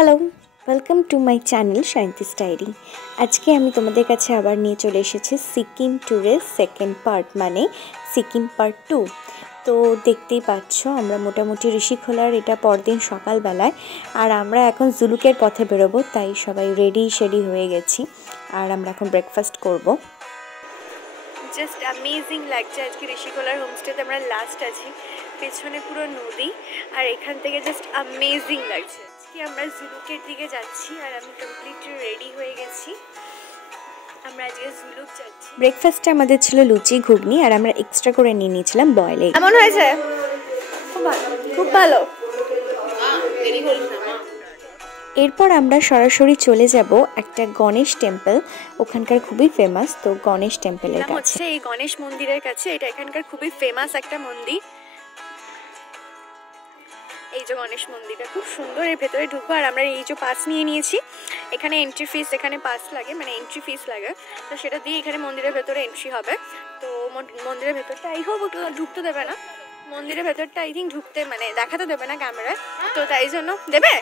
Hello, welcome to my channel Shanti's diary. আজকে আমি তোমাদের কাছে আবার নিয়ে চলে এসেছি সিকিম ট্যুরের সেকেন্ড পার্ট, মানে সিকিম পার্ট 2। তো দেখতেই পাচ্ছ আমরা মোটামুটি ঋষিখোলার এটা পরদিন সকালবেলায়, আর আমরা এখন জুলুকের পথে বেরোবো, তাই সবাই রেডি হয়ে গেছি আর আমরা এখন ব্রেকফাস্ট করব। জাস্ট অ্যামেজিং লাগছে। আজকে ঋষিখোলার হোমস্টেতে আমরা লাস্ট আছি, পেছনে পুরো নদী, আর এখান থেকে জাস্ট অ্যামেজিং লাগছে। আজকে আমরা জুলুকের দিকে যাচ্ছি আর আমি কমপ্লিট রেডি হয়ে গেছি। আমরা আজকে জুলুক যাচ্ছি। ব্রেকফাস্টে আমাদের ছিল লুচি ঘুগনি, আর আমরা এক্সট্রা করে নিয়ে নিয়েছিলাম বয়েল এগ। কেমন হয়েছে? খুব ভালো। এরপর আমরা সরাসরি চলে যাব একটা গণেশ টেম্পল, ওখানকার খুবই ফেমাস। তো গণেশ টেম্পলের কাছে, এই গণেশ মন্দিরের কাছে, এটা এখানকার খুবই ফেমাস একটা মন্দির। এই যে গণেশ মন্দিরটা খুব সুন্দর, এর ভেতরে ঢুকবো। আর আমরা এই যে পাস নিয়ে নিয়েছি, এখানে এন্ট্রি ফিস, এখানে পাস লাগে, মানে এন্ট্রি ফিস লাগে, তো সেটা দিয়ে এখানে মন্দিরের ভেতরে এন্ট্রি হবে। তো মন্দিরের ভেতরটা আই হোপ ঢুকতে দেবে না, মন্দিরের ভেতরটা আই থিঙ্ক ঢুকতে মানে দেখাতে দেবে না ক্যামেরায়, তো তাই জন্য দেবে।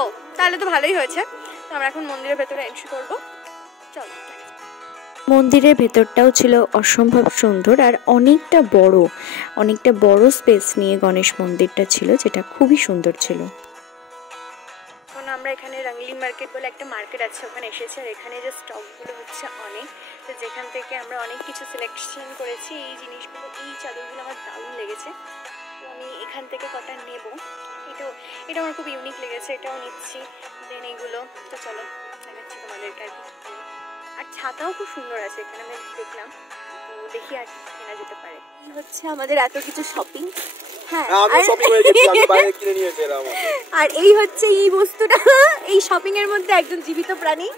ও তাহলে তো ভালোই হয়েছে। তো আমরা এখন মন্দিরের ভেতরে এন্ট্রি করবো, চলো। মন্দিরের ভেতরটাও ছিল অসম্ভব সুন্দর আর অনেকটা বড় স্পেস নিয়ে গণেশ মন্দিরটা ছিল, যেটা খুবই সুন্দর ছিল। এখন আমরা এখানে রঙ্গলি মার্কেট বলে একটা মার্কেট আছে, ওখানে এসেছি। আর এখানে যে স্টকগুলো হচ্ছে অনেক, তো যেখান থেকে আমরা অনেক কিছু সিলেকশন করেছি। এই জিনিসগুলো, এই চাদরগুলো আমার দারুণ লেগেছে, তো আমি এখান থেকে কটা নেব। এটা আমার খুব ইউনিক লেগেছে, এটাও নিচ্ছি। দেন এগুলো তো চলো দেখাচ্ছি তোমাদেরকে। আর ছাতাও খুব সুন্দর আছে এখানে, আমি দেখলাম, তো দেখি আর কেনা যেতে পারে। এই হচ্ছে আমাদের এত কিছু শপিং। হ্যাঁ, আর এই হচ্ছে এই বস্তুটা, এই শপিং এর মধ্যে একজন জীবিত প্রাণী,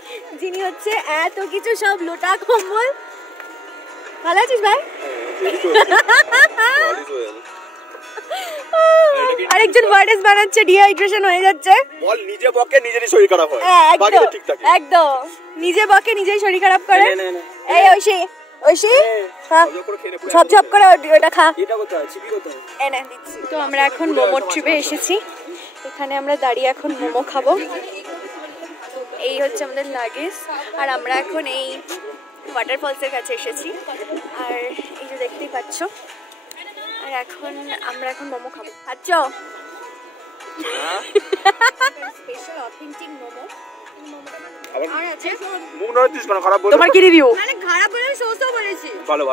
যিনি হচ্ছে এত কিছু সব লোটা কম্বল। ভালো আছিস ভাই? আরেকজন বার্ডেস বানাচ্ছে, ডিহাইড্রেশন হয়ে যাচ্ছে। বল, নিজে বকে নিজেরই শরীর খারাপ হয়, বাকিটা ঠিক থাকে। একদম নিজে বকে নিজেই শরীর খারাপ করে। এই ঐশী ঝপঝপ করে ওটা খা। এটা কোথায় চিপি কোথায়? এনে দিচ্ছি। তো আমরা এখন মোমো ট্রিপে এসেছি, এখানে আমরা দাঁড়িয়ে এখন মোমো খাবো। এই হচ্ছে আমাদের লাগেজ, আর আমরা এখন এই ওয়াটারফলসের কাছে এসেছি, আর এই যে দেখতেই পাচ্ছ। আর আমরা এখন মোমো খাবো। আচ্ছা, স্পেশাল অথেন্টিক মোমো। আর আছে মুখ না দিস কেন? খারাপ বল। তোমার কি রিভিউ? মানে খারাপ বলে সোসো বলেছি। ভালো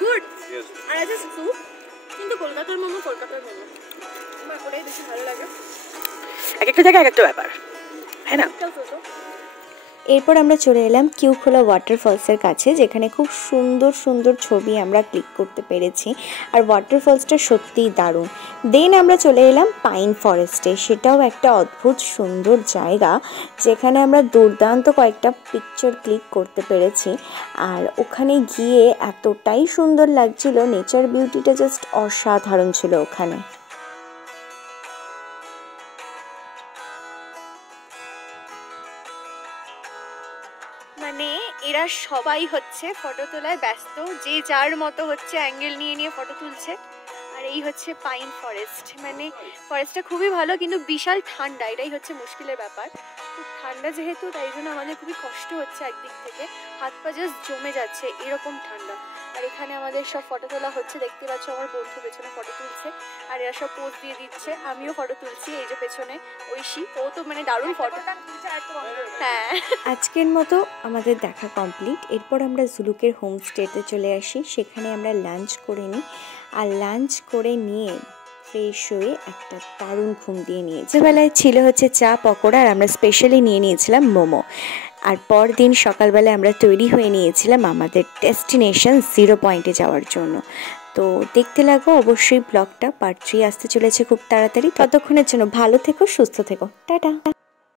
গুড ইয়েস। আর আছে স্যুপ, কিন্তু কলকাতার মোমো আমার ওটাই বেশি ভালো লাগে। এক একটা জায়গায় এক একটা ব্যাপার, হ্যাঁ না? এরপর আমরা চলে এলাম কিউখোলা ওয়াটারফলসের কাছে, যেখানে খুব সুন্দর ছবি আমরা ক্লিক করতে পেরেছি, আর ওয়াটারফলসটা সত্যিই দারুণ। দেন আমরা চলে এলাম পাইন ফরেস্টে, সেটাও একটা অদ্ভুত সুন্দর জায়গা, যেখানে আমরা দুর্দান্ত কয়েকটা পিকচার ক্লিক করতে পেরেছি। আর ওখানে গিয়ে এতটাই সুন্দর লাগছিল, নেচার বিউটিটা জাস্ট অসাধারণ ছিল ওখানে। মানে এরা সবাই হচ্ছে ফটো তোলায় ব্যস্ত, যে যার মতো হচ্ছে অ্যাঙ্গেল নিয়ে ফটো তুলছে। আর এই হচ্ছে পাইন ফরেস্ট, মানে ফরেস্টটা খুবই ভালো, কিন্তু বিশাল ঠান্ডা, এটাই হচ্ছে মুশকিলের ব্যাপার। খুব ঠান্ডা যেহেতু, তাই জন্য আমাদের খুবই কষ্ট হচ্ছে, একদিক থেকে হাত পা জাস্ট জমে যাচ্ছে, এরকম ঠান্ডা। আর এখানে আমাদের সব ফটো তোলা হচ্ছে, দেখতে পাচ্ছ আমার বন্ধু পেছনে ফটো তুলছে, আর এরা সব পোজ দিয়ে দিচ্ছে, আমিও ফটো তুলছি। এই যে পেছনে ঐশী, ও তো মানে দারুণ ফটো। হ্যাঁ, আজকের মতো আমাদের দেখা কমপ্লিট। এরপর আমরা জুলুকের হোমস্টেতে চলে আসি, সেখানে আমরা লাঞ্চ করে নিই, আর লাঞ্চ করে নিয়ে ফ্রেশ হয়ে একটা দারুণ ঘুম দিয়ে নিয়েছি। বেলায় ছিল হচ্ছে চা পকোড়া, আর আমরা স্পেশালি নিয়ে নিয়েছিলাম মোমো। আর পরদিন সকালবেলায় আমরা তৈরি হয়ে নিয়েছিলাম আমাদের ডেস্টিনেশন 0 পয়েন্টে যাওয়ার জন্য। তো দেখতে লাগো অবশ্যই ব্লগটা। পার্ট 3 আসতে চলেছে খুব তাড়াতাড়ি। ততক্ষণের জন্য ভালো থেকো, সুস্থ থেকো, টাটা।